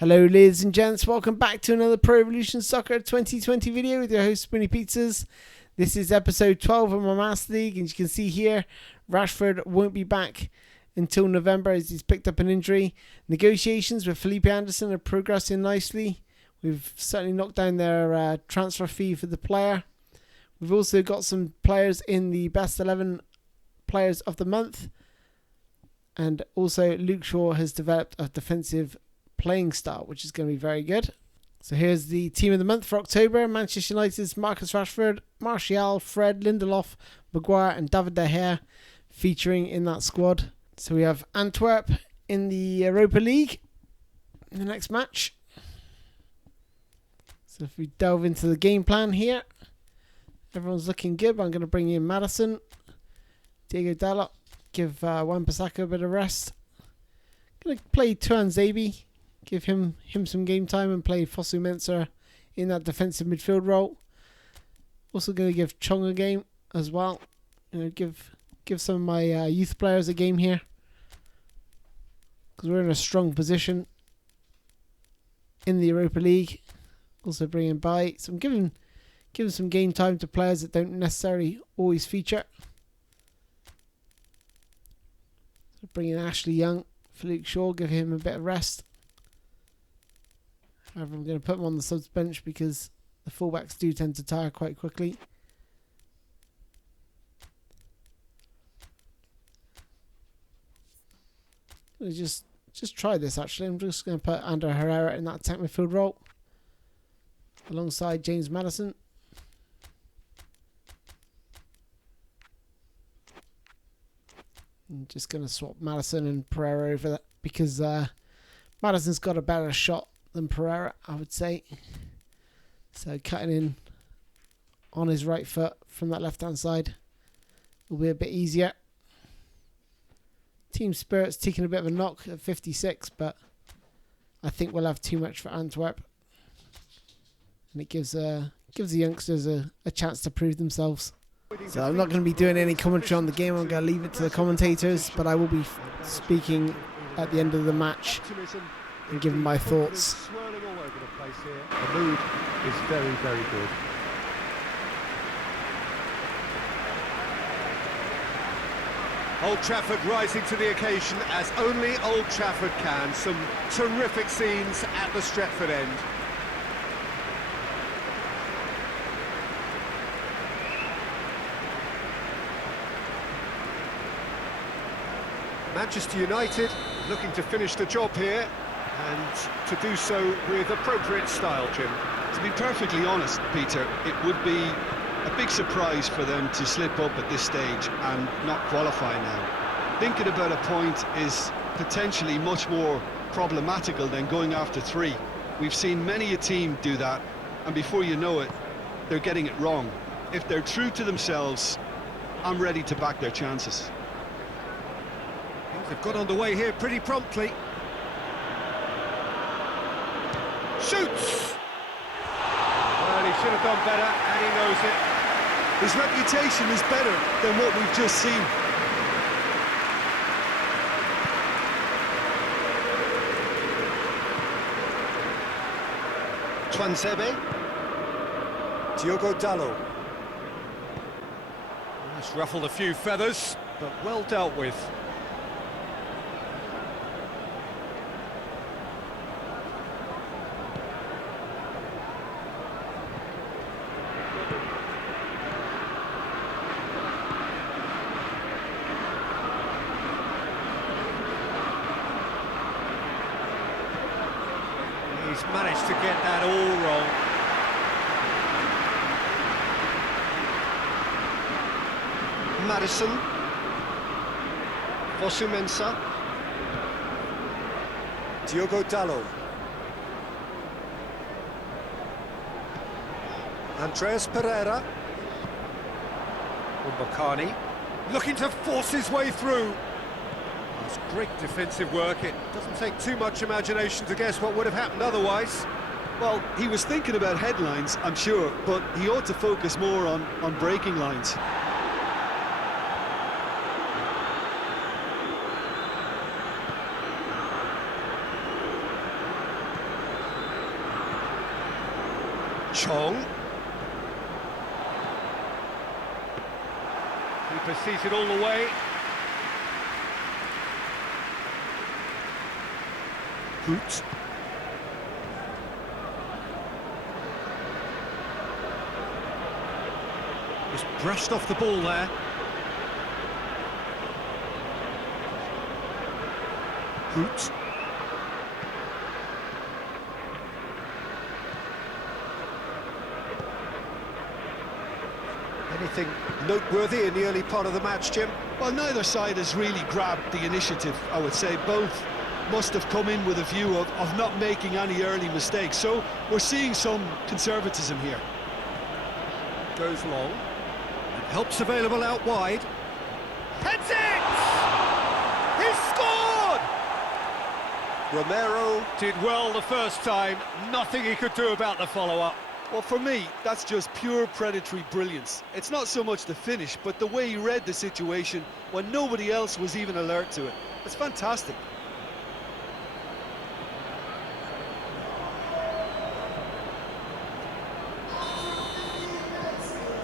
Hello ladies and gents, welcome back to another Pro Evolution Soccer 2020 video with your host SpoonyPizzas. This is episode 12 of my Master League, and you can see here Rashford won't be back until November as he's picked up an injury. Negotiations with FELIPE Anderson are progressing nicely. We've certainly knocked down their transfer fee for the player. We've also got some players in the best 11 players of the month, and also Luke Shaw has developed a defensive playing style, which is going to be very good. So here's the team of the month for October. Manchester United's Marcus Rashford, Martial, Fred, Lindelof, Maguire and David De Gea featuring in that squad. So we have Antwerp in the Europa League in the next match. So if we delve into the game plan here, everyone's looking good, but I'm going to bring in Maddison, Diego Dalot, give Wan-Bissaka a bit of rest. Going to play Tuanzebe, give him some game time, and play Fosu-Mensah in that defensive midfield role. Also going to give Chong a game as well. Give some of my youth players a game here, because we're in a strong position in the Europa League. Also bringing by, so I'm giving some game time to players that don't necessarily always feature. So bringing Ashley Young for Luke Shaw, give him a bit of rest. However, I'm going to put him on the subs bench because the fullbacks do tend to tire quite quickly. Just try this actually. I'm just going to put Ander Herrera in that attack midfield role alongside James Maddison. I'm just going to swap Maddison and Pereira over that because Maddison's got a better shot than Pereira, I would say. So cutting in on his right foot from that left hand side will be a bit easier. Team spirit's taking a bit of a knock at 56, but I think we'll have too much for Antwerp, and it gives the youngsters a chance to prove themselves. So I'm not going to be doing any commentary on the game. I'm going to leave it to the commentators, but I will be speaking at the end of the match and giving my thoughts. The mood is very, very good. Old Trafford rising to the occasion as only Old Trafford can. Some terrific scenes at the Stretford end. Manchester United looking to finish the job here, and to do so with appropriate style, Jim. To be perfectly honest, Peter, it would be a big surprise for them to slip up at this stage and not qualify now. Thinking about a point is potentially much more problematical than going after 3. We've seen many a team do that, and before you know it, they're getting it wrong. If they're true to themselves, I'm ready to back their chances. They've got underway here pretty promptly. Shoots! Well, he should have done better, and he knows it. His reputation is better than what we've just seen. Tuanzebe. Diogo Dalot. He's ruffled a few feathers, but well dealt with. He's managed to get that all wrong. Maddison. Fosu-Mensah. Diogo Dalot. Andreas Pereira. Mbakani looking to force his way through. That's great defensive work. It doesn't take too much imagination to guess what would have happened otherwise. Well, he was thinking about headlines, I'm sure, but he ought to focus more on breaking lines. Chong. Keeper sees it all the way. Hoot. Just brushed off the ball there. Hoot. Anything noteworthy in the early part of the match, Jim? Well, neither side has really grabbed the initiative, I would say. Both must have come in with a view of not making any early mistakes. So we're seeing some conservatism here. Goes long. And help's available out wide. Heads it! He scored! Romero did well the first time. Nothing he could do about the follow-up. Well, for me, that's just pure predatory brilliance. It's not so much the finish, but the way he read the situation when nobody else was even alert to it. It's fantastic.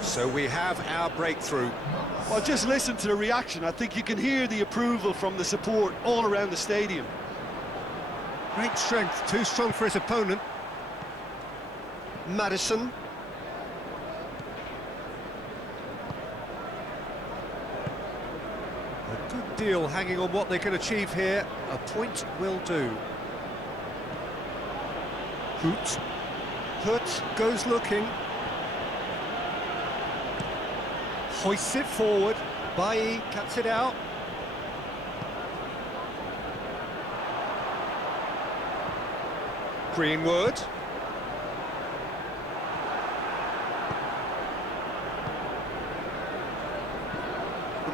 So we have our breakthrough. Well, just listen to the reaction. I think you can hear the approval from the support all around the stadium. Great strength, too strong for his opponent. Madison. A good deal hanging on what they can achieve here. A point will do. Hoot. Hoot goes looking. Hoists it forward. Bailly cuts it out. Greenwood.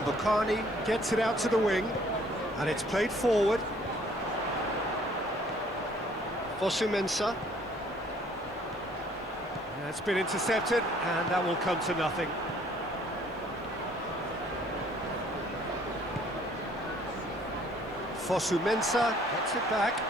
Mbakani gets it out to the wing, and it's played forward. Fosu-Mensah. It's been intercepted, and that will come to nothing. Fosu-Mensah gets it back.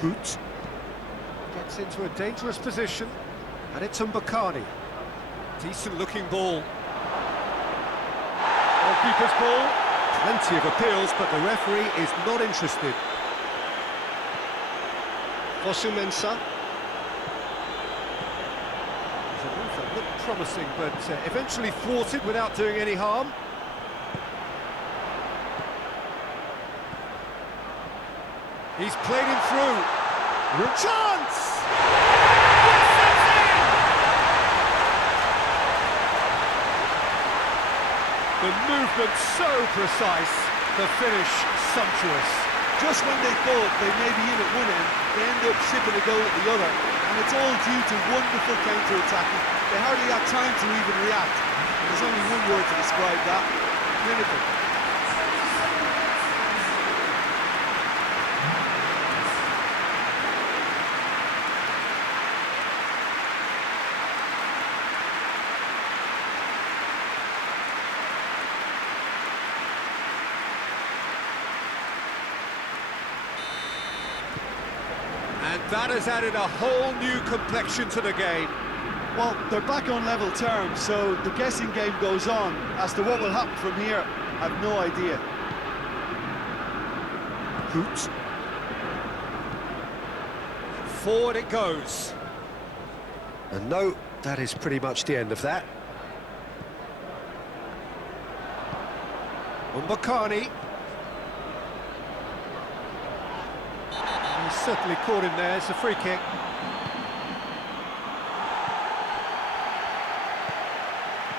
Hoot gets into a dangerous position, and it's Mbakani. Decent looking ball. Goalkeeper's ball. Plenty of appeals, but the referee is not interested. Fosu-Mensah. It's a move that looked promising, but eventually thwarted without doing any harm. He's played him through. Chance! The movement so precise, the finish sumptuous. Just when they thought they may be in at one end, they end up shipping a goal at the other, and it's all due to wonderful counter-attacking. They hardly had time to even react. And there's only one word to describe that: clinical. And that has added a whole new complexion to the game. Well, they're back on level terms, so the guessing game goes on. As to what will happen from here, I've no idea. Hoot. Forward it goes. And no, that is pretty much the end of that. Mbakani. He's certainly caught him there. It's a free kick.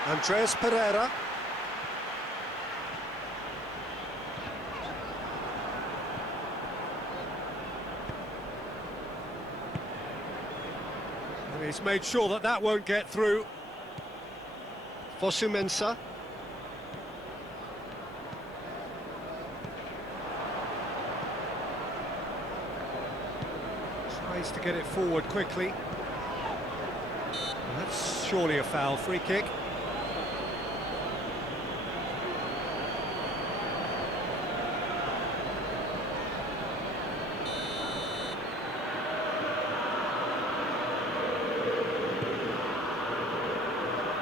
Andreas Pereira. And he's made sure that that won't get through. Fosu-Mensah. Tries to get it forward quickly. Well, that's surely a foul. Free kick.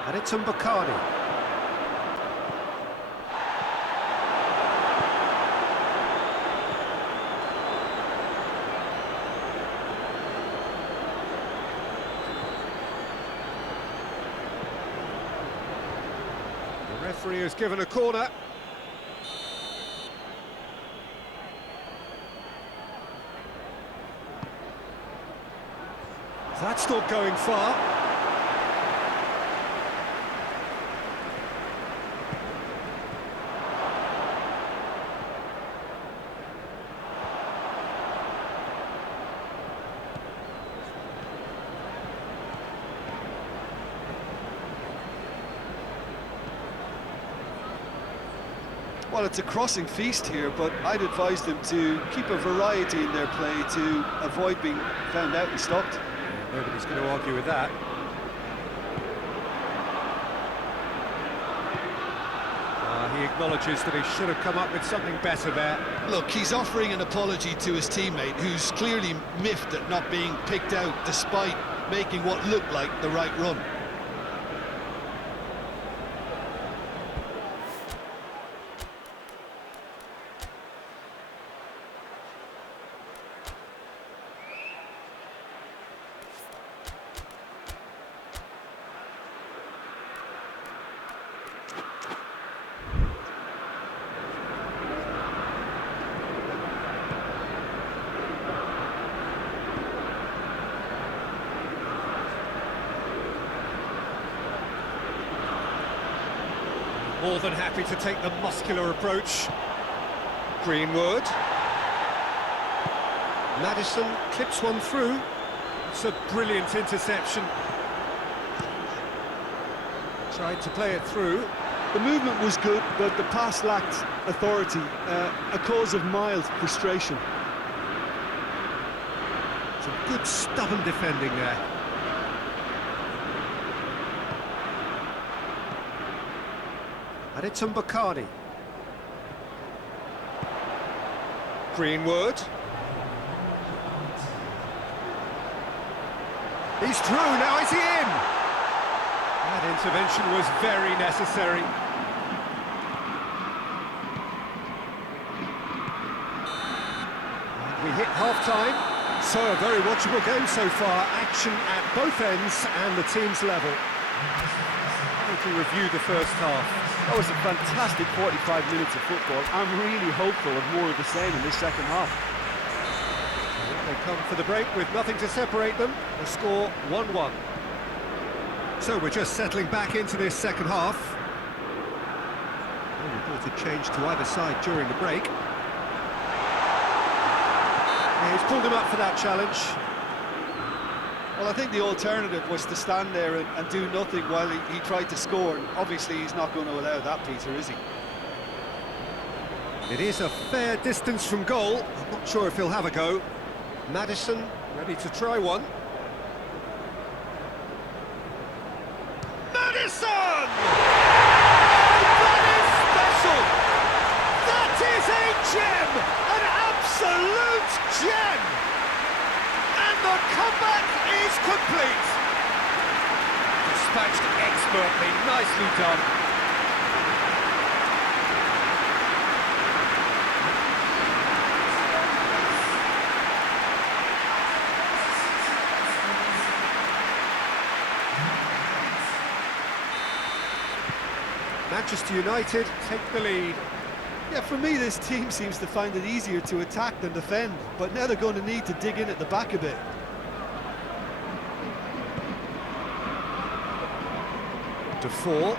And it's Bacardi. The referee has given a corner. That's not going far. Well, it's a crossing feast here, but I'd advise them to keep a variety in their play to avoid being found out and stopped. Yeah, nobody's going to argue with that. He acknowledges that he should have come up with something better there. Look, he's offering an apology to his teammate, who's clearly miffed at not being picked out despite making what looked like the right run. More than happy to take the muscular approach. Greenwood. Maddison clips one through. It's a brilliant interception. Tried to play it through. The movement was good, but the pass lacked authority, a cause of mild frustration. Some good stubborn defending there. And it's Bacardi. Greenwood. He's through, now is he in? That intervention was very necessary. And we hit half-time, so a very watchable game so far. Action at both ends and the team's level. To review the first half. That was a fantastic 45 minutes of football. I'm really hopeful of more of the same in this second half. They come for the break with nothing to separate them. The score 1-1. So we're just settling back into this second half. No reported change to either side during the break. Yeah, he's pulled him up for that challenge. Well, I think the alternative was to stand there and do nothing while he tried to score. And obviously, he's not going to allow that, Peter, is he? It is a fair distance from goal. I'm not sure if he'll have a go. Maddison ready to try one. Maddison! That is special! That is a gem! An absolute gem! And the comeback is complete. Dispatched expertly, nicely done. Manchester United take the lead. Yeah, for me, this team seems to find it easier to attack than defend, but now they're going to need to dig in at the back a bit. Defour.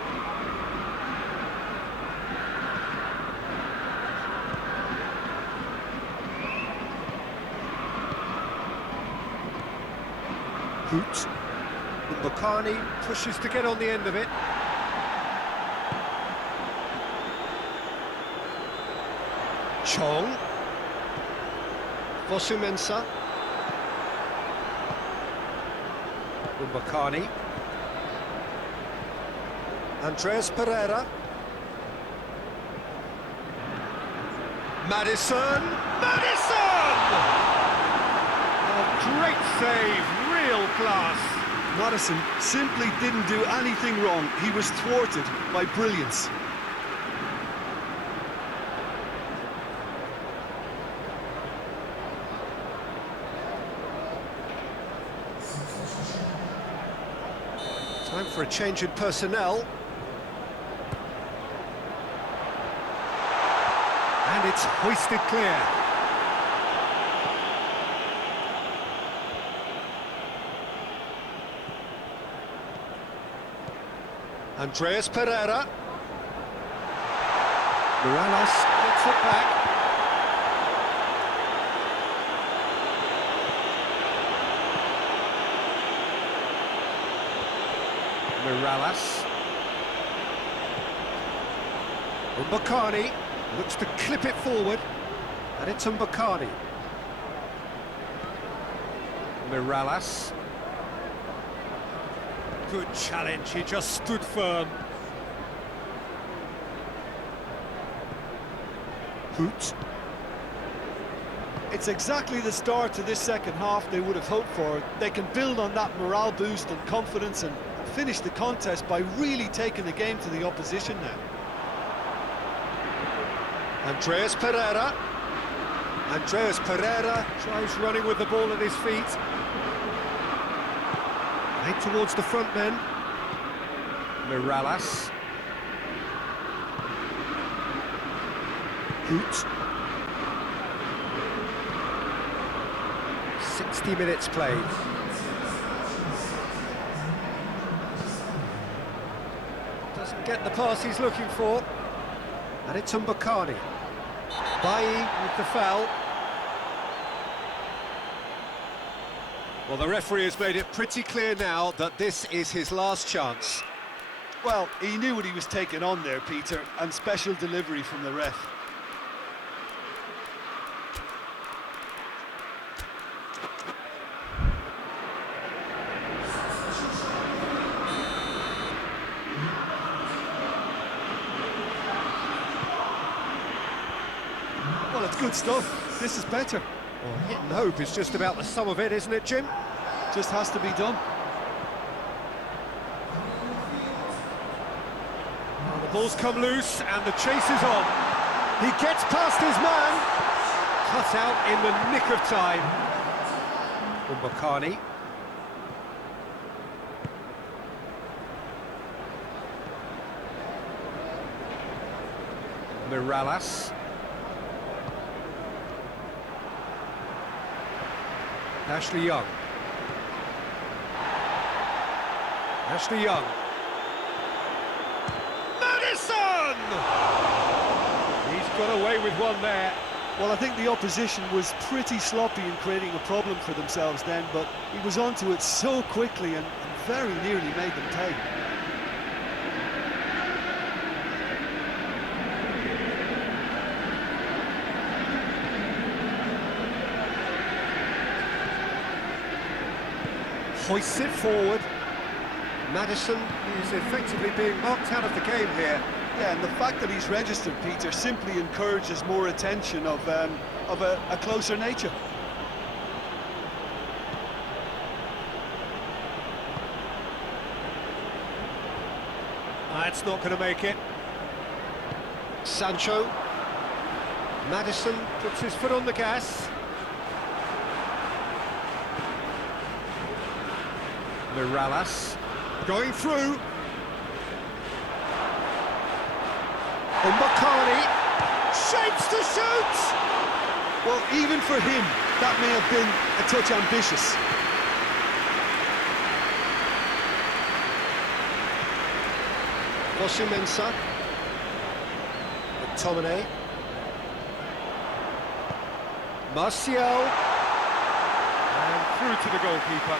Hoot. Mbakani pushes to get on the end of it. Chong. Fosu-Mensah. Mbakani. Andreas Pereira. Maddison! Maddison! Oh, great save, real class. Maddison simply didn't do anything wrong. He was thwarted by brilliance. Time for a change in personnel. And it's hoisted clear. Andreas Pereira. Morales gets it back. Morales. Mbakani looks to clip it forward, and it's Mbakani. Morales. Good challenge, he just stood firm. Hoot. It's exactly the start to this second half they would have hoped for. They can build on that morale boost and confidence and finish the contest by really taking the game to the opposition now. Andreas Pereira. Andreas Pereira tries running with the ball at his feet. Right towards the front men. Morales. Hoot. 60 minutes played. Doesn't get the pass he's looking for. And it's Mbakani. Bailly with the foul. Well, the referee has made it pretty clear now that this is his last chance. Well, he knew what he was taking on there, Peter, and special delivery from the ref. Well, it's good stuff. This is better. Well, hit and hope is just about the sum of it, isn't it, Jim? Just has to be done. Well, the ball's come loose and the chase is on. He gets past his man. Cut out in the nick of time. Mbakani. Morales. Ashley Young. Ashley Young. Maddison! He's got away with one there. Well, I think the opposition was pretty sloppy in creating a problem for themselves then, but he was onto it so quickly and very nearly made them pay. Hoists it forward. Maddison is effectively being knocked out of the game here. Yeah, and the fact that he's registered, Peter, simply encourages more attention of a closer nature. That's not going to make it. Sancho. Maddison puts his foot on the gas. Morales going through. Mbakani shapes to shoot. Well, even for him, that may have been a touch ambitious. Mensah. McTominay. Martial. And through to the goalkeeper.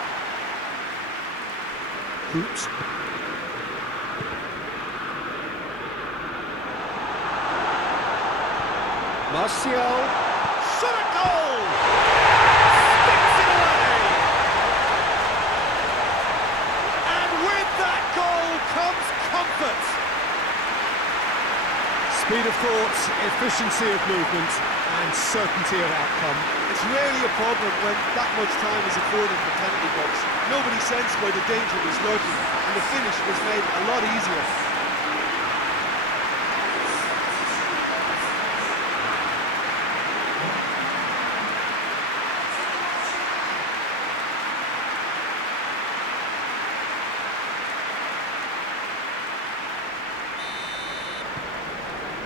Hoot. Martial. Shot at goal! Sticks it away! And with that goal comes comfort. Speed of thought, efficiency of movement, and certainty of outcome. It's rarely a problem when that much time is afforded in the penalty box. Nobody sensed where the danger was lurking, and the finish was made a lot easier.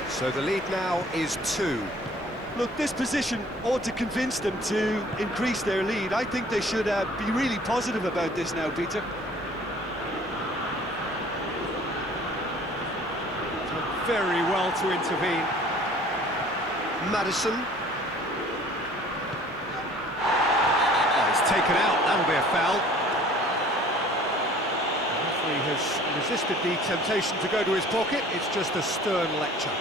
So the lead now is 2. Look, this position ought to convince them to increase their lead. I think they should be really positive about this now, Peter. Done very well to intervene. Maddison. Oh, it's taken out, that'll be a foul. The referee has resisted the temptation to go to his pocket. It's just a stern lecture.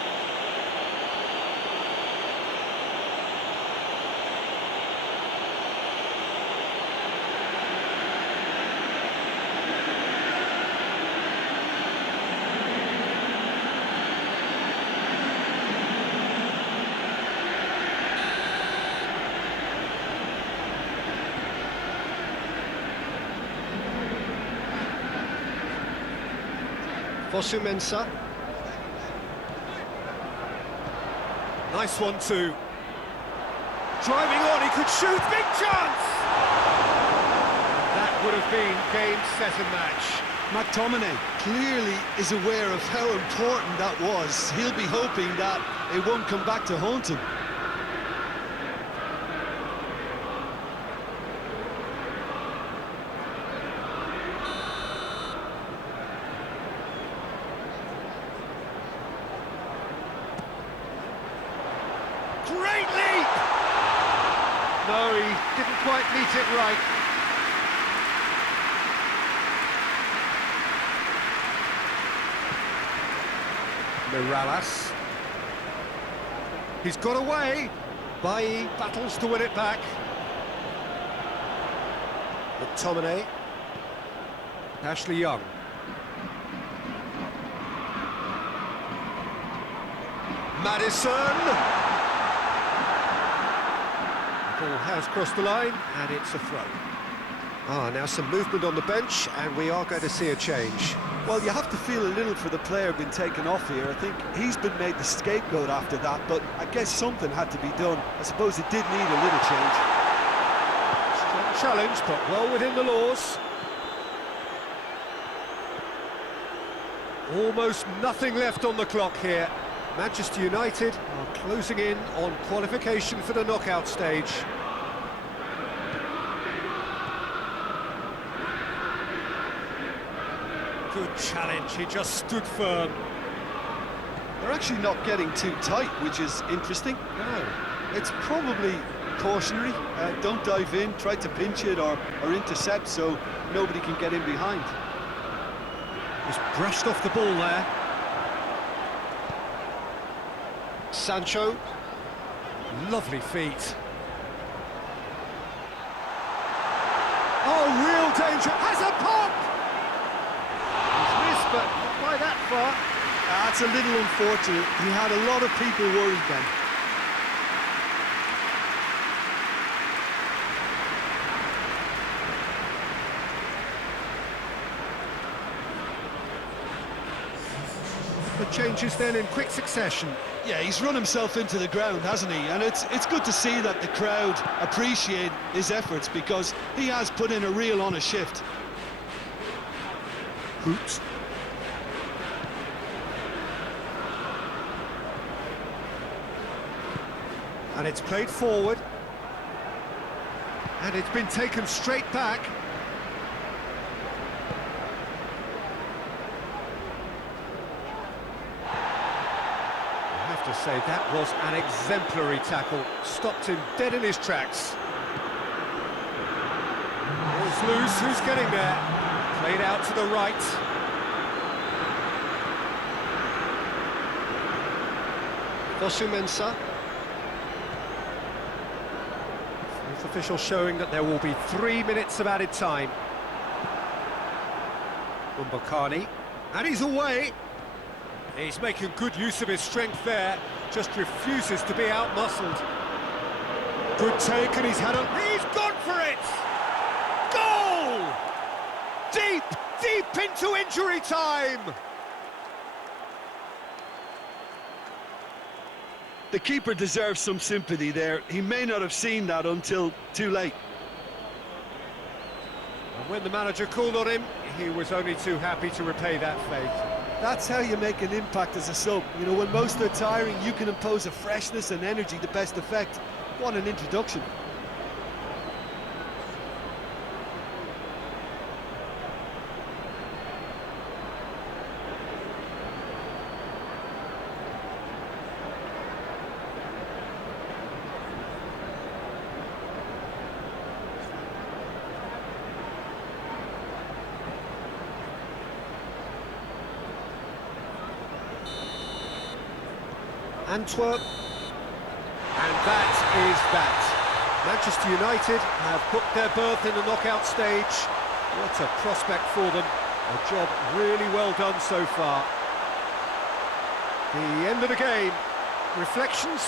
Fosu-Mensah. Nice one too. Driving on, he could shoot, big chance! That would have been game, set and match. McTominay clearly is aware of how important that was. He'll be hoping that it won't come back to haunt him. Great leap! No, he didn't quite meet it right. Mirallas. He's got away. Bailly battles to win it back. McTominay. Ashley Young. Maddison. Ball has crossed the line, and it's a throw. Now some movement on the bench, and we are going to see a change. Well, you have to feel a little for the player being taken off here. I think he's been made the scapegoat after that, but I guess something had to be done. I suppose it did need a little change. Strong challenge, but well within the laws. Almost nothing left on the clock here. Manchester United are closing in on qualification for the knockout stage. Good challenge, he just stood firm. They're actually not getting too tight, which is interesting. No. It's probably cautionary. Don't dive in, try to pinch it or intercept so nobody can get in behind. He's brushed off the ball there. Sancho. Lovely feet. Oh, real danger. Has a pop! He's missed, but not by that far. That's a little unfortunate. He had a lot of people worried then. The changes then in quick succession. Yeah, he's run himself into the ground, hasn't he? And it's good to see that the crowd appreciate his efforts because he has put in a real honest shift. Hoots. And it's played forward. And it's been taken straight back. To say that was an exemplary tackle, stopped him dead in his tracks. Ball's loose, who's getting there? Played out to the right. Fosu-Mensah. Fourth official showing that there will be 3 minutes of added time. Mbokani, and he's away. He's making good use of his strength there, just refuses to be outmuscled. Good take, and he's gone for it! Goal! Deep into injury time! The keeper deserves some sympathy there. He may not have seen that until too late. And when the manager called on him, he was only too happy to repay that fate. That's how you make an impact as a sub. You know, when most are tiring, you can impose a freshness and energy to best effect. What an introduction. Antwerp, and that is that. Manchester United have booked their berth in the knockout stage. What a prospect for them. A job really well done so far. The end of the game. Reflections?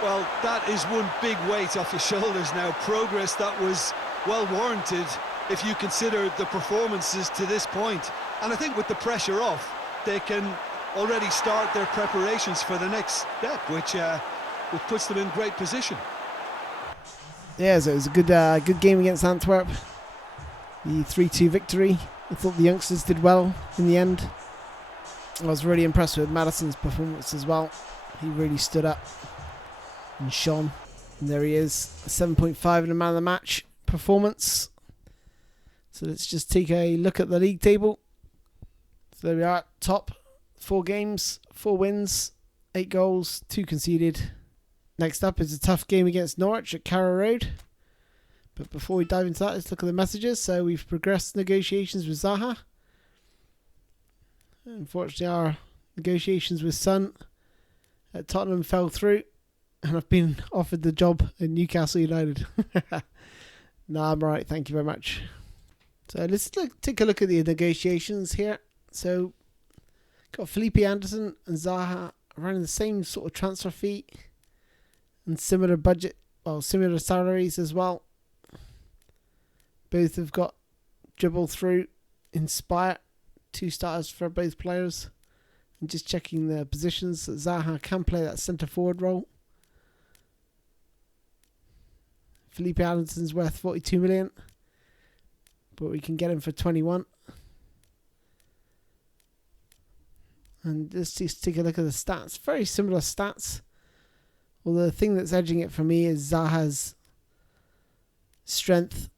Well, that is one big weight off your shoulders now. Progress that was well warranted if you consider the performances to this point. And I think with the pressure off, they can already start their preparations for the next step, which puts them in great position. Yeah, so it was a good game against Antwerp. The 3-2 victory. I thought the youngsters did well in the end. I was really impressed with Maddison's performance as well. He really stood up and shone. And there he is, a 7.5 in a man of the match performance. So let's just take a look at the league table. So there we are, top. 4 games, 4 wins, 8 goals, 2 conceded. Next up is a tough game against Norwich at Carrow Road. But before we dive into that, let's look at the messages. So we've progressed negotiations with Zaha. Unfortunately, our negotiations with Son at Tottenham fell through. And I've been offered the job at Newcastle United. No, I'm alright, thank you very much. So let's take a look at the negotiations here. So got Felipe Anderson and Zaha running the same sort of transfer fee and similar budget, well, similar salaries as well. Both have got dribble through, inspire, 2 starters for both players. And just checking the positions, Zaha can play that centre forward role. Felipe Anderson's worth 42 million, but we can get him for 21. And let's just take a look at the stats. Very similar stats. Although the thing that's edging it for me is Zaha's strength.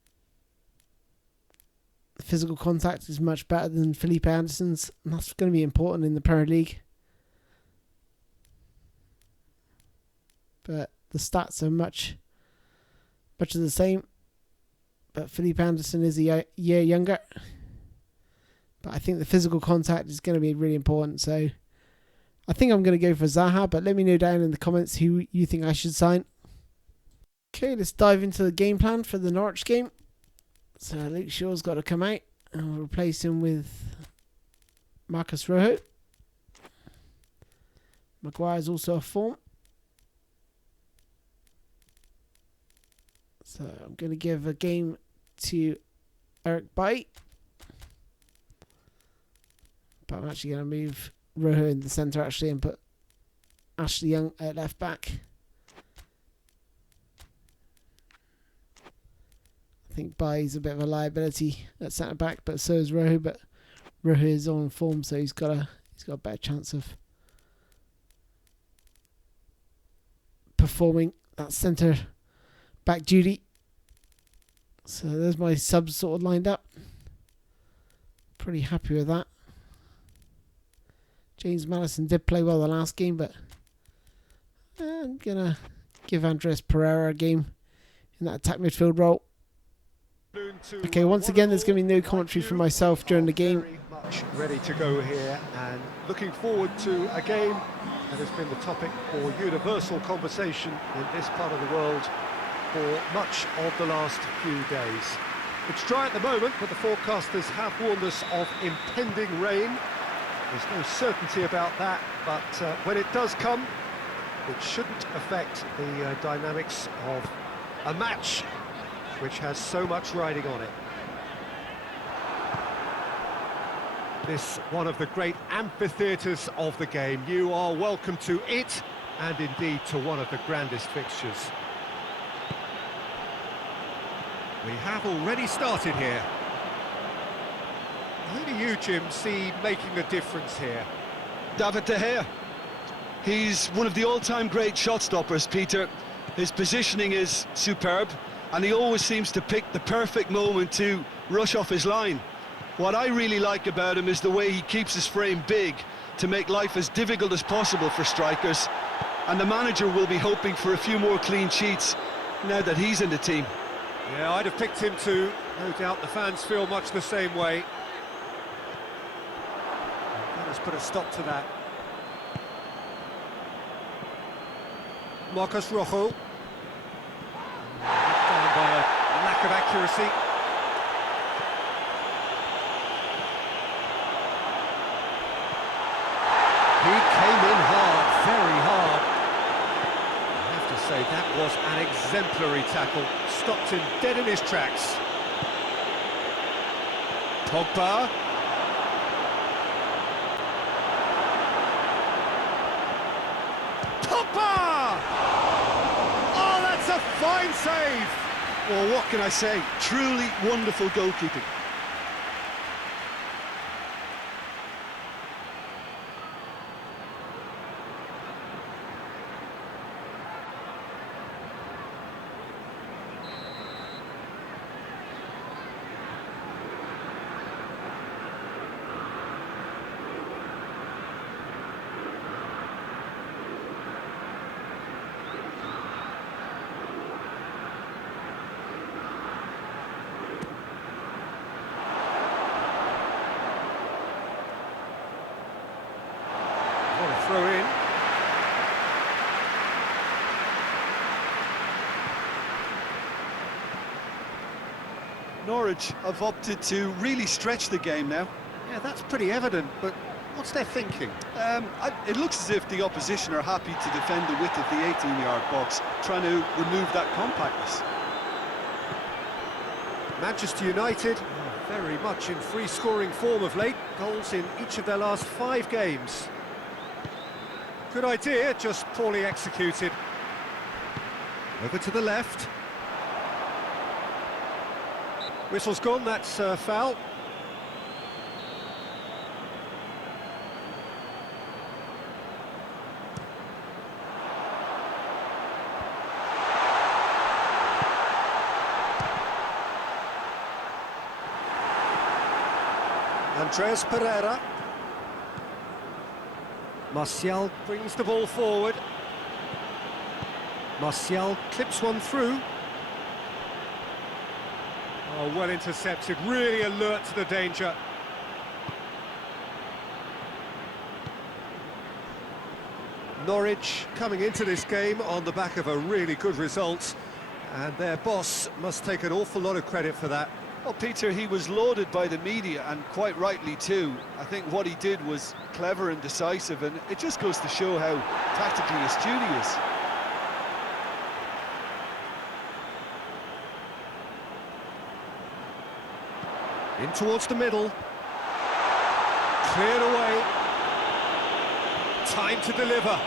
Physical contact is much better than Felipe Anderson's. And that's going to be important in the Premier League. But the stats are much of the same. But Felipe Anderson is a year younger. But I think the physical contact is going to be really important. So I think I'm going to go for Zaha. But let me know down in the comments who you think I should sign. Okay, let's dive into the game plan for the Norwich game. So Luke Shaw's got to come out. And we'll replace him with Marcus Rojo. Maguire's also a form. So I'm going to give a game to Eric Bailly. But I'm actually going to move Rojo in the centre actually and put Ashley Young at left back. I think Bailly's a bit of a liability at centre back, but so is Rojo. But Rojo is on form, so he's got a better chance of performing that centre back duty. So there's my subs sort of lined up. Pretty happy with that. James Maddison did play well the last game, but I'm going to give Andres Pereira a game in that attack midfield role. Okay, once again, there's going to be no commentary from myself during the game. Very much ready to go here and looking forward to a game that has been the topic for universal conversation in this part of the world for much of the last few days. It's dry at the moment, but the forecasters have warned us of impending rain. There's no certainty about that, but when it does come, it shouldn't affect the dynamics of a match which has so much riding on it. This one of the great amphitheatres of the game. You are welcome to it, and indeed to one of the grandest fixtures. We have already started here. Who do you, Jim, see making the difference here? David De Gea. He's one of the all-time great shot stoppers, Peter. His positioning is superb, and he always seems to pick the perfect moment to rush off his line. What I really like about him is the way he keeps his frame big to make life as difficult as possible for strikers, and the manager will be hoping for a few more clean sheets now that he's in the team. Yeah, I'd have picked him too. No doubt the fans feel much the same way. Let us put a stop to that. Marcos Rojo. Down by a lack of accuracy. He came in hard, very hard. I have to say, that was an exemplary tackle. Stopped him dead in his tracks. Pogba. Pogba! Oh, that's a fine save! Well, what can I say? Truly wonderful goalkeeping. What a throw in. Norwich have opted to really stretch the game now. Yeah, that's pretty evident, but what's their thinking? It looks as if the opposition are happy to defend the width of the 18-yard box, trying to remove that compactness. Manchester United are very much in free-scoring form of late. Goals in each of their last 5 games. Good idea, just poorly executed. Over to the left. Whistle's gone, that's foul. Andreas Pereira. Martial brings the ball forward. Martial clips one through. Oh, well intercepted, really alert to the danger. Norwich coming into this game on the back of a really good result, and their boss must take an awful lot of credit for that. Well, Peter, he was lauded by the media, and quite rightly too. I think what he did was clever and decisive, and it just goes to show how tactically astute he is. In towards the middle. Cleared away. Time to deliver.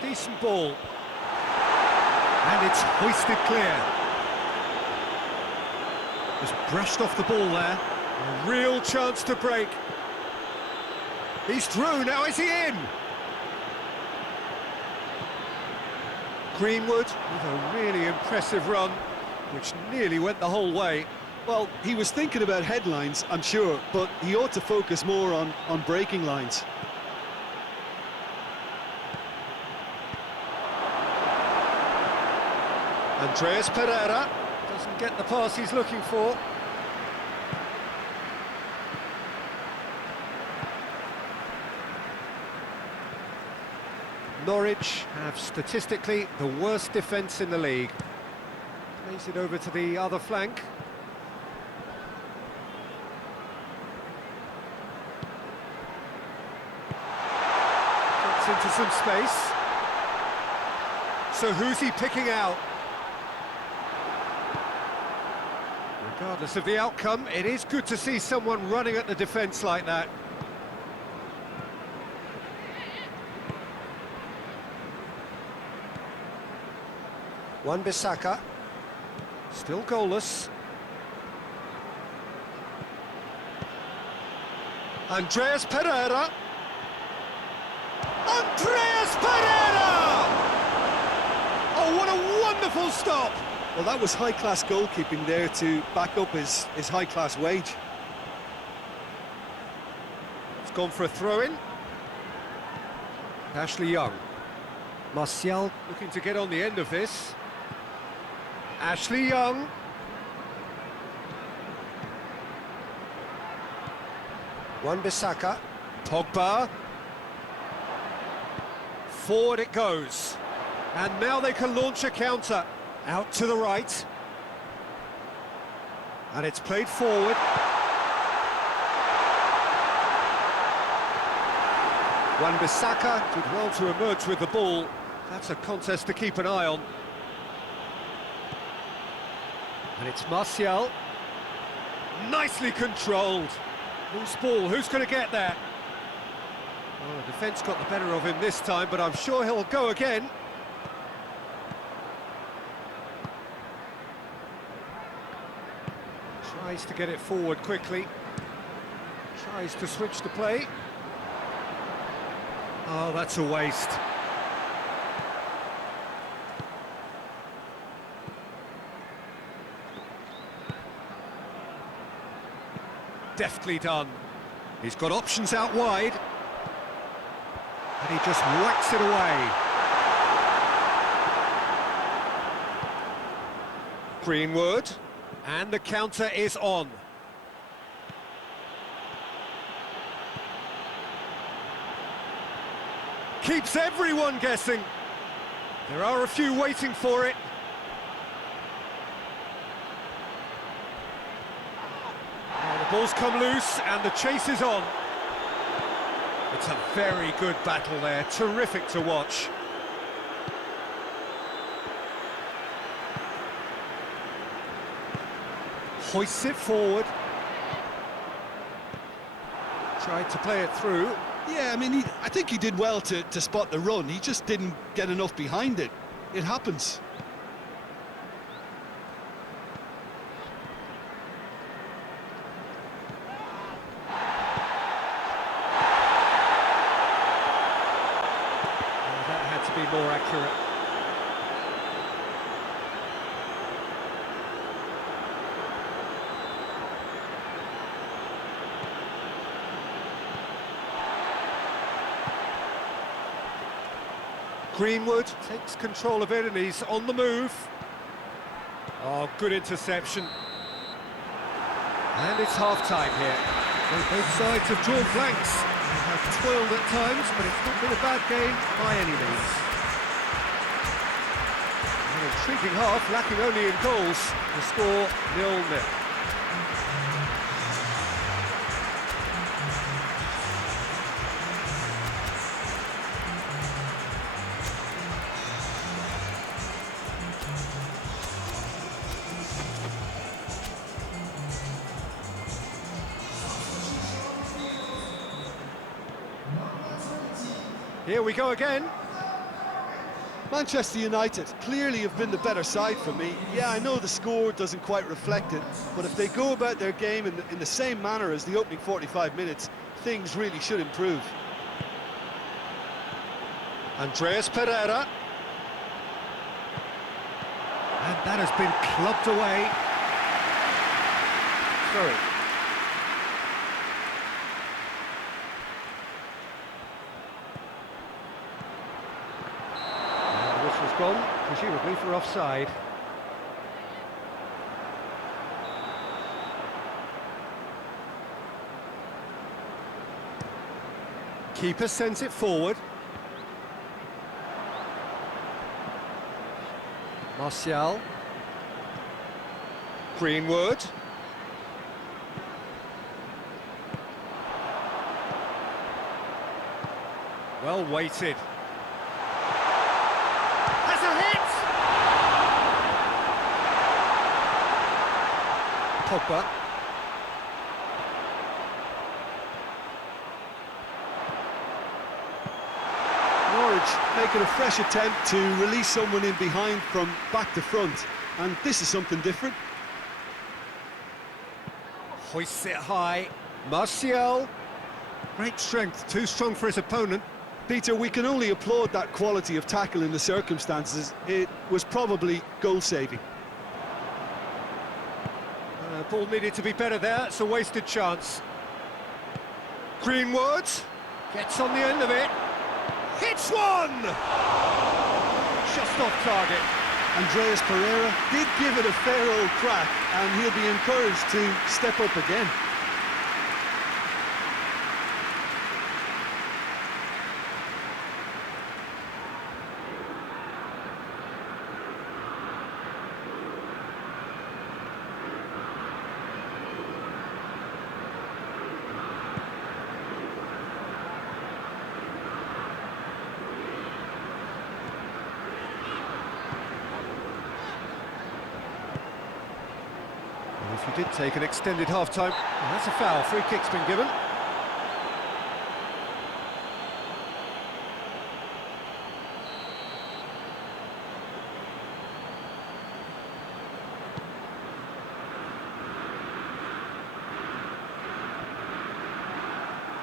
Decent ball. And it's hoisted clear. Just brushed off the ball there. A real chance to break. He's through, now is he in? Greenwood with a really impressive run, which nearly went the whole way. Well, he was thinking about headlines, I'm sure, but he ought to focus more on breaking lines. Andreas Pereira doesn't get the pass he's looking for. Norwich have statistically the worst defence in the league. Plays it over to the other flank. into some space. So who's he picking out? Regardless of the outcome, it is good to see someone running at the defence like that. Wan-Bissaka, still goalless. Andreas Pereira. Andreas Pereira! Oh, what a wonderful stop! Well, that was high-class goalkeeping there to back up his high-class wage. It's gone for a throw-in. Ashley Young. Martial looking to get on the end of this. Ashley Young. Wan-Bissaka. Pogba. Forward it goes. And now they can launch a counter. Out to the right. And it's played forward. Wan-Bissaka did well to emerge with the ball. That's a contest to keep an eye on. And it's Martial. Nicely controlled. Loose ball, who's going to get there? Well, the defence got the better of him this time, but I'm sure he'll go again. Tries to get it forward quickly. Tries to switch the play. Oh, that's a waste. Deftly done. He's got options out wide. And he just whacks it away. Greenwood. And the counter is on. Keeps everyone guessing. There are a few waiting for it. The ball's come loose and the chase is on. It's a very good battle there, terrific to watch. Hoists it forward. Tried to play it through. Yeah, I mean, I think he did well to spot the run. He just didn't get enough behind it. It happens. That had to be more accurate. Greenwood takes control of it and he's on the move. Oh, good interception. And it's half-time here. Well, both sides have drawn blanks. They have toiled at times, but it's not been a bad game by any means. An intriguing half, lacking only in goals. The score 0-0. Here we go again. Manchester United clearly have been the better side for me. Yeah, I know the score doesn't quite reflect it, but if they go about their game in the same manner as the opening 45 minutes, things really should improve. Andreas Pereira. And that has been clubbed away. Sorry. Gone, presumably for offside. Keeper sends it forward. Martial. Greenwood. Well weighted. Has a hit! Pogba. Norwich making a fresh attempt to release someone in behind from back to front, and this is something different. Hoists it high. Martial. Great strength, too strong for his opponent. Peter, we can only applaud that quality of tackle in the circumstances. It was probably goal-saving. Ball needed to be better there, it's a wasted chance. Greenwood gets on the end of it. Hits one! Just off target. Andreas Pereira did give it a fair old crack, and he'll be encouraged to step up again. If you did take an extended half-time, well, that's a foul. Free kick's been given.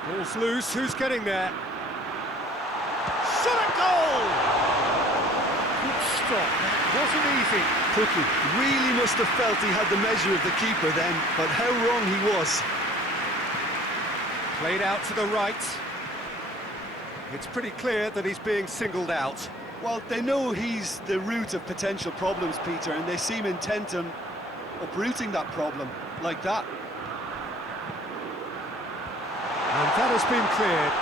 Ball's loose, who's getting there? Shot at goal! Good stop, that wasn't easy. Quickly, really must have felt he had the measure of the keeper then, but how wrong he was. Played out to the right. It's pretty clear that he's being singled out. Well, they know he's the root of potential problems, Peter, and they seem intent on uprooting that problem, like that. And that has been cleared.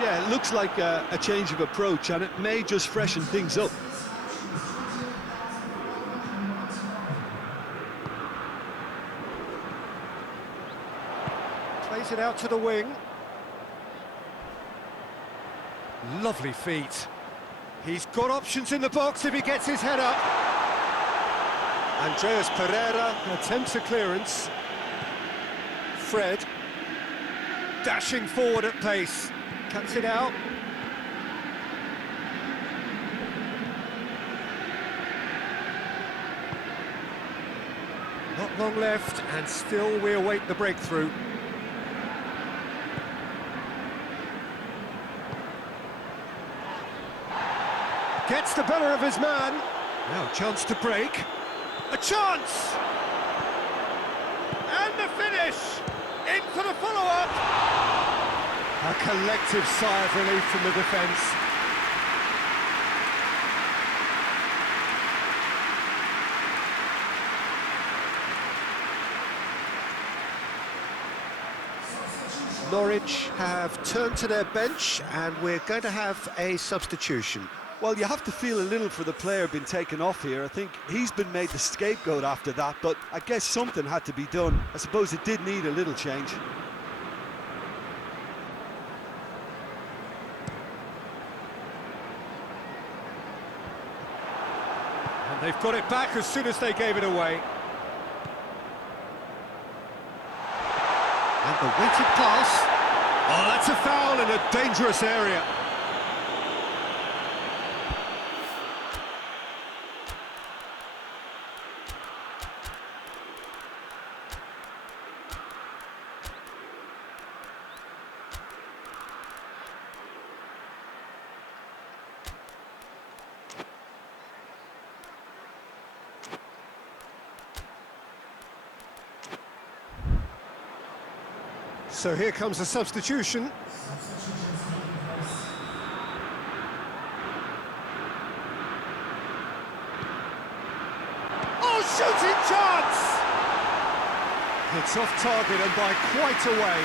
Yeah, it looks like a change of approach, and it may just freshen things up. Plays it out to the wing. Lovely feet. He's got options in the box if he gets his head up. Andreas Pereira attempts a clearance. Fred dashing forward at pace. Cuts it out. Not long left, and still we await the breakthrough. Gets the better of his man. Now chance to break. A chance! And the finish! In for the follow-up! A collective sigh of relief from the defence. Norwich have turned to their bench, and we're going to have a substitution. Well, you have to feel a little for the player being taken off here. I think he's been made the scapegoat after that, but I guess something had to be done. I suppose it did need a little change. And they've got it back as soon as they gave it away. And the weighted pass. Oh, that's a foul in a dangerous area. So here comes a substitution. Oh, shooting chance! It's off target and by quite a way.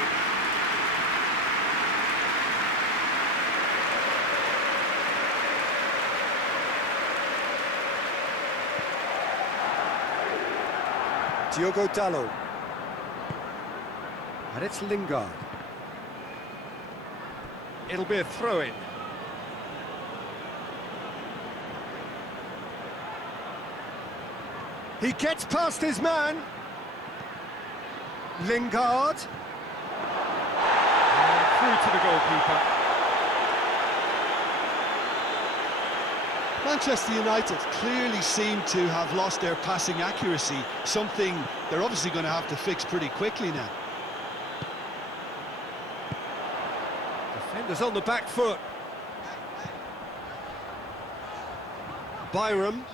Diogo Dalot. And it's Lingard. It'll be a throw-in. He gets past his man. Lingard. Through to the goalkeeper. Manchester United clearly seem to have lost their passing accuracy, something they're obviously going to have to fix pretty quickly now. Defenders on the back foot. Byram.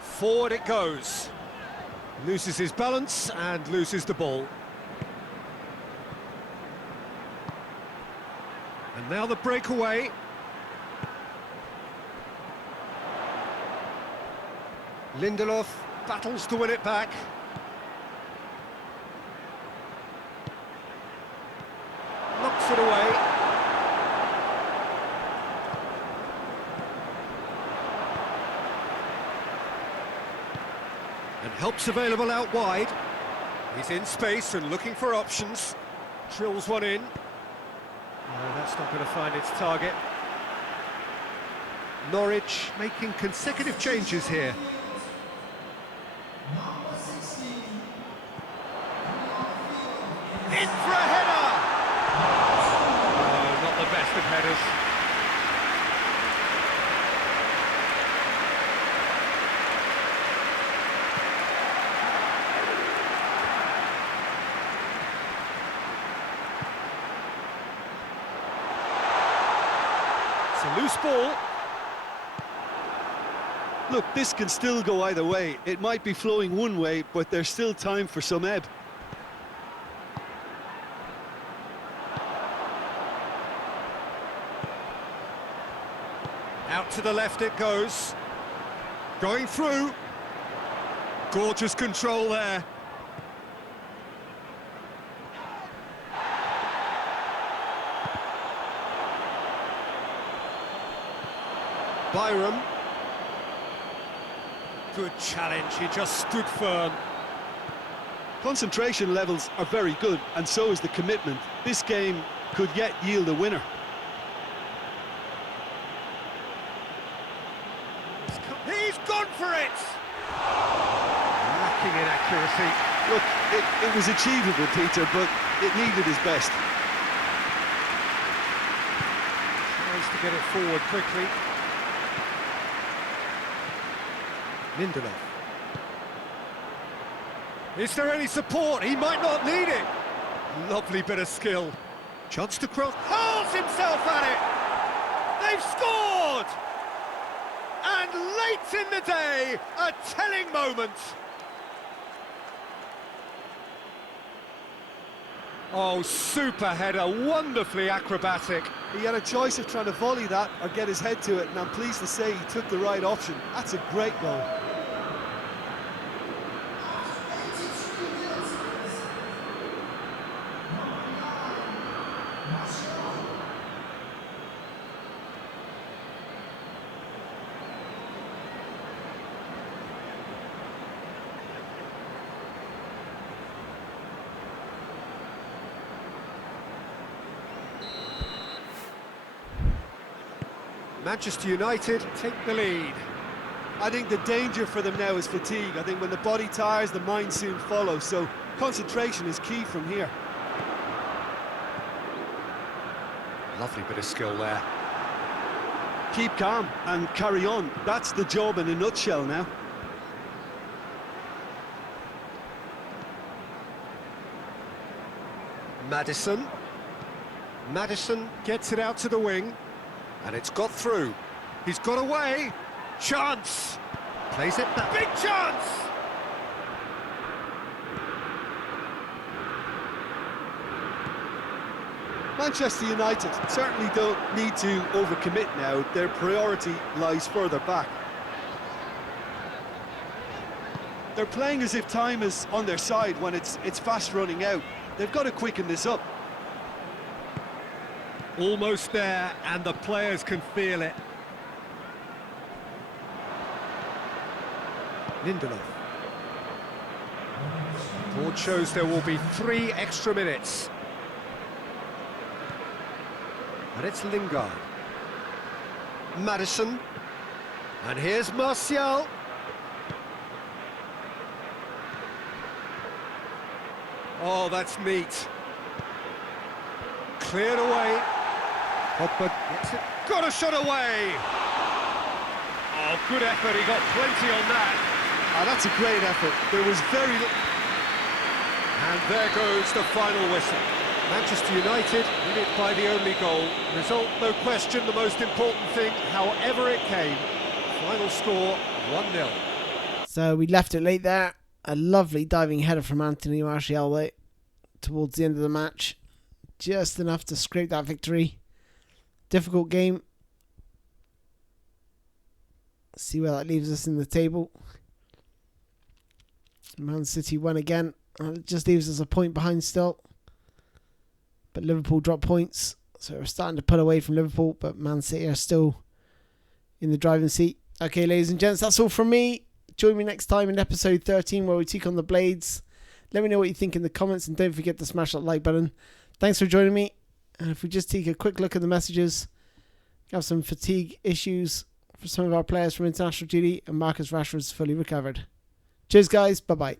Forward it goes. Loses his balance and loses the ball. And now the breakaway. Lindelof battles to win it back. Knocks it away. And help's available out wide. He's in space and looking for options. Drills one in. No, that's not going to find its target. Norwich making consecutive changes here. In for a header! Oh, not the best of headers. It's a loose ball. Look, this can still go either way. It might be flowing one way, but there's still time for some ebb. Out to the left it goes. Going through. Gorgeous control there. Byram. Good challenge, he just stood firm. Concentration levels are very good, and so is the commitment. This game could yet yield a winner. He's gone for it! Lacking in accuracy. Look, it was achievable, Peter, but it needed his best. Tries to get it forward quickly. Lindelof. Is there any support? He might not need it. Lovely bit of skill. Chance to cross. Hurls himself at it! They've scored! And late in the day, a telling moment. Oh, super header, wonderfully acrobatic. He had a choice of trying to volley that or get his head to it, and I'm pleased to say he took the right option. That's a great goal. Manchester United take the lead. I think the danger for them now is fatigue. I think when the body tires, the mind soon follows, so concentration is key from here. Lovely bit of skill there. Keep calm and carry on. That's the job in a nutshell now. Maddison. Maddison gets it out to the wing. And it's got through. He's got away. Chance. Plays it back. Big chance! Manchester United certainly don't need to overcommit now. Their priority lies further back. They're playing as if time is on their side when it's fast running out. They've got to quicken this up. Almost there, and the players can feel it. Lindelof. Board shows there will be 3 extra minutes. And it's Lingard. Maddison. And here's Martial. Oh, that's neat. Cleared away. Pogba gets it. Got a shot away. Oh, good effort. He got plenty on that. Ah, that's a great effort. There was very little... And there goes the final whistle. Manchester United win it by the only goal. Result, no question, the most important thing, however it came. Final score, 1-0. So we left it late there. A lovely diving header from Anthony Martial towards the end of the match. Just enough to scrape that victory. Difficult game. See where that leaves us in the table. Man City won again. It just leaves us a point behind still. But Liverpool dropped points. So we're starting to pull away from Liverpool. But Man City are still in the driving seat. Okay, ladies and gents, that's all from me. Join me next time in episode 13 where we take on the Blades. Let me know what you think in the comments. And don't forget to smash that like button. Thanks for joining me. And if we just take a quick look at the messages. We have some fatigue issues for some of our players from international duty. And Marcus Rashford's fully recovered. Cheers, guys. Bye-bye.